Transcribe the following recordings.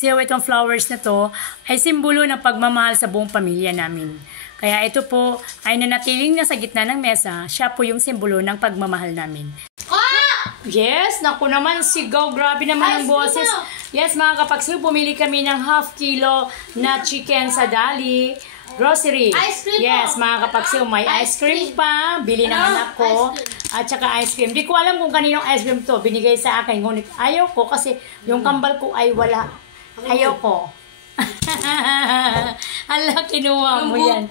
So, itong flowers na to ay simbolo ng pagmamahal sa buong pamilya namin. Kaya ito po ay nanatiling nasa gitna ng mesa. Siya po yung simbolo ng pagmamahal namin. Yes, naku naman, sigaw. Grabe naman ang boses. Yes, mga kapagsiw, bumili kami ng ½ kilo na chicken sa Dali Grocery. Yes, mga kapagsiw, may ice cream pa. Bili ng anak ko. At saka ice cream. Di ko alam kung kaninong ice cream to. Binigay sa akin. Ngunit ayaw ko kasi yung kambal ko ay wala. Ayaw ko. Hala, kinuha mo yan.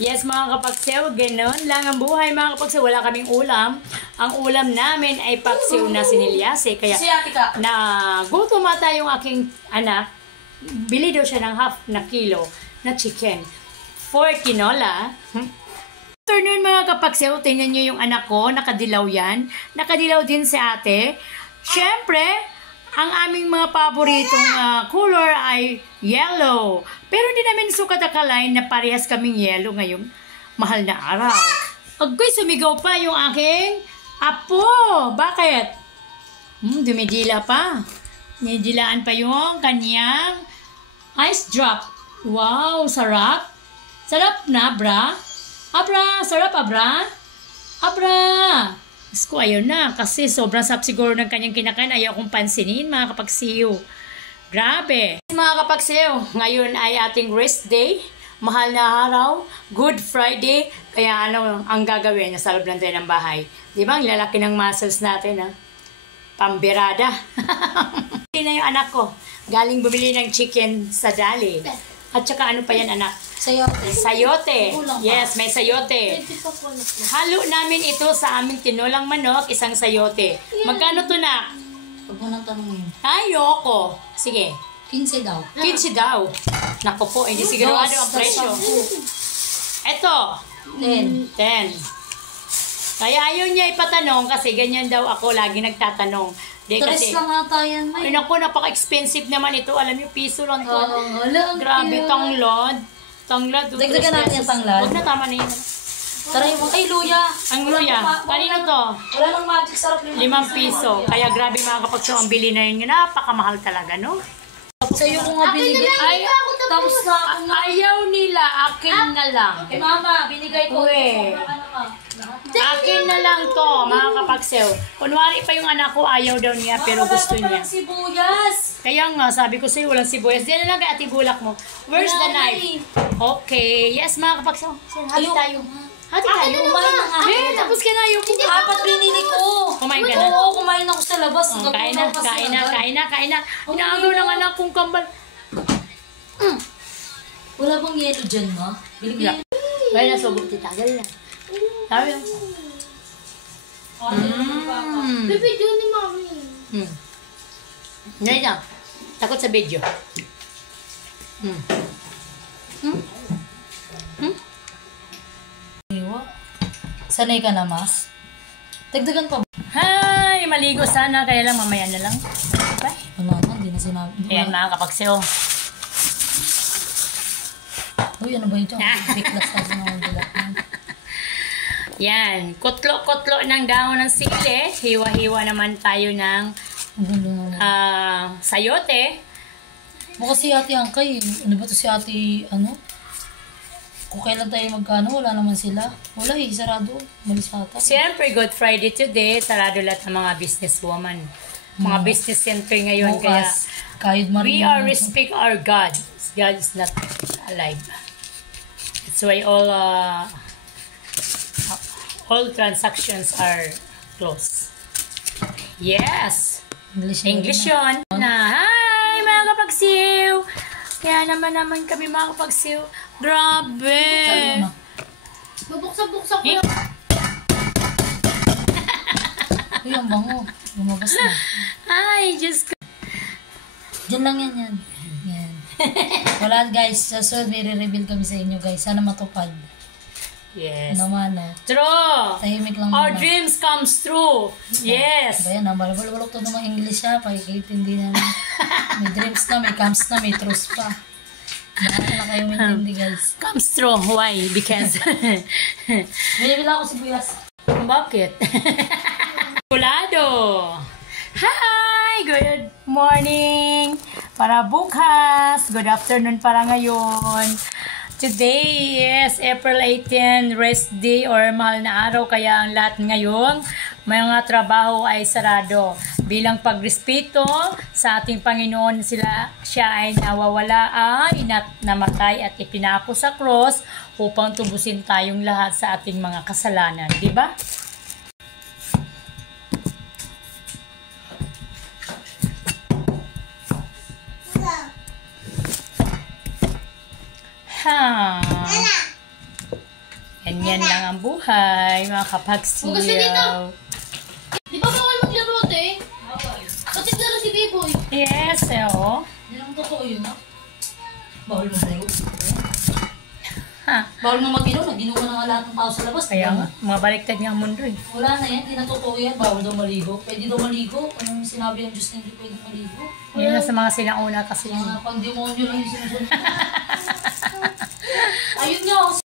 Yes, mga kapagsew, ganoon lang ang buhay, mga kapagsew. Wala kaming ulam. Ang ulam namin ay paksiw na sinilyase. Kaya nagutom ata yung aking anak. Bili daw siya ng ½ na kilo na chicken for tinola. Afternoon, mga kapagsew, tingnan nyo yung anak ko. Nakadilaw yan. Nakadilaw din si ate. Siyempre, ang aming mga paboritong color ay yellow. Pero hindi namin sukat akalain na parehas kaming yellow ngayong mahal na araw. Agoy, sumigaw pa yung aking apo. Bakit? Dumidila pa. Nidilaan pa yung kanyang ice drop. Wow, sarap. Sarap na, bra. Abra, sarap, abra. Abra. Ko ayaw na kasi sobrang sarap siguro ng kanyang kinakain. Ayaw kong pansinin, mga kapagsiw. Grabe. Mga kapagsiw, ngayon ay ating rest day. Mahal na araw. Good Friday. Kaya ano ang gagawin? Nasa loob lang tayo ng bahay. Di ba? Ang lalaki ng muscles natin. Ha? Pambirada. Hindi na yung anak ko. Galing bumili ng chicken sa Dali. At saka ano pa yan, anak? Sayote. Sayote. Yes, may sayote. Halo namin ito sa aming tinolang manok, isang sayote. Magkano to, na? Huwag mo nang tanongin. Ayoko. Sige. 15 daw. 15 daw. Naku po, hindi sigurado ang presyo. Ito. 10. Kaya ayaw niya ipatanong kasi ganyan daw ako lagi nagtatanong. Di kasi, lang ata yan, May. Ay naku, napaka-expensive naman ito. Alam niyo, piso lang to. Grabe, tanglad. Tanglad. Dagdagan natin yung tanglad. Huwag na, tama na yun. Tara yung ay, luya. Ang luya. Kanino to? Wala nang magic sarap. 5 piso. Kaya grabe, mga kapagso, ang bili na yun. Napakamahal talaga, no? Sa'yo ko nga binigay. Ay, tapos na ako na. Ayaw nila. Akin na lang. Eh, mama, binigay ko. Uwe. Akin na lang to, mga kapagsew. Kunwari pa yung anak ko, ayaw daw niya, pero gusto niya. Walang sibuyas. Kaya nga, sabi ko sa'yo, walang sibuyas. Diyan na lang kay Ate Bulak mo. Where's the knife? Okay. Yes, mga kapagsew. Hati tayo. Hati tayo. Kumain na nga. Tapos ka na yung Apat binili ko. Kumain ka na? Oo, kumain ako sa labas. Kain na, kain na, kain na, kain na. Inaagaw ng anak kong kambal. Wala bang yelo dyan, ma? Binigay. Kaya nasugot kita. Dali na. Sabi yung... Bibidyo ni mami. Dali na. Takot sa video. Sanay ka na, mas? Dagdagan pa ba? Hi! Maligo sana, kaya lang mamaya na lang. Bye. Wala na, hindi na sinabi. Ayan, mga kapagsew. Uy, ano ba yun? Biglas na sinawagila. Yan. Kutlo-kutlo ng dahon ng sili. Hiwa-hiwa naman tayo ng sayote. Baka si ate Angkay. Ano ba to si ate, ano? Kung kailan tayo magkano, wala naman sila. Wala eh, sarado. Malis ata. Siyempre, Good Friday today. Sarado lahat ng mga businesswoman. Mga business center ngayon. Bukas, kaya we are respect our God. God is not alive. That's why all transactions are closed. Yes! English yun. Hi, mga kapagsiw! Kaya naman kami, mga kapagsiw. Grabe! Babuksa-buksa ko. Uy, ang bango. Lumabas na. Ay, Diyos ko. Diyan lang yan. Yan. Wala guys, sa sunod may re-reveal kami sa inyo guys. Sana matupad. Yes. Naman True! Tahimik lang Our naman. dreams comes true. Yes! Ayan, balak to ng mga English ha. Pakikintindi na. May dreams na, may comes na, may truths pa. Bakit na kayo maintindihan guys? Comes true. Why? Because... Binibila ako si Buyas. Bakit? Kulado! Hi! Good morning! para bukas. Good afternoon para ngayon. Today is April 18, rest day or mahal na araw. Kaya ang lahat ngayon, mga trabaho ay sarado. Bilang pagrespeto sa ating Panginoon, siya ay nawawala ay namatay at ipinako sa cross upang tubusin tayong lahat sa ating mga kasalanan. Diba? Ganyan lang ang buhay, mga kapagsiyaw. Di ba bawal maglaro ate? Kasi laro si Biboy. Yes, Hindi naman totoo yun, ha? Bawal maglaro. Ha? Bawal mo mag-ino, nag-ino ka na nga lahat ng tao sa labas. Kaya nga, mabaliktad nga ang mundo eh. Wala na yan, hindi na totoo yan. Bawal daw maligo. Pwede daw maligo. Anong sinabi ng Diyos na hindi pwede maligo? Yun na sa mga sinauna kasi. Mga pang-demonyo lang yung sinusunod.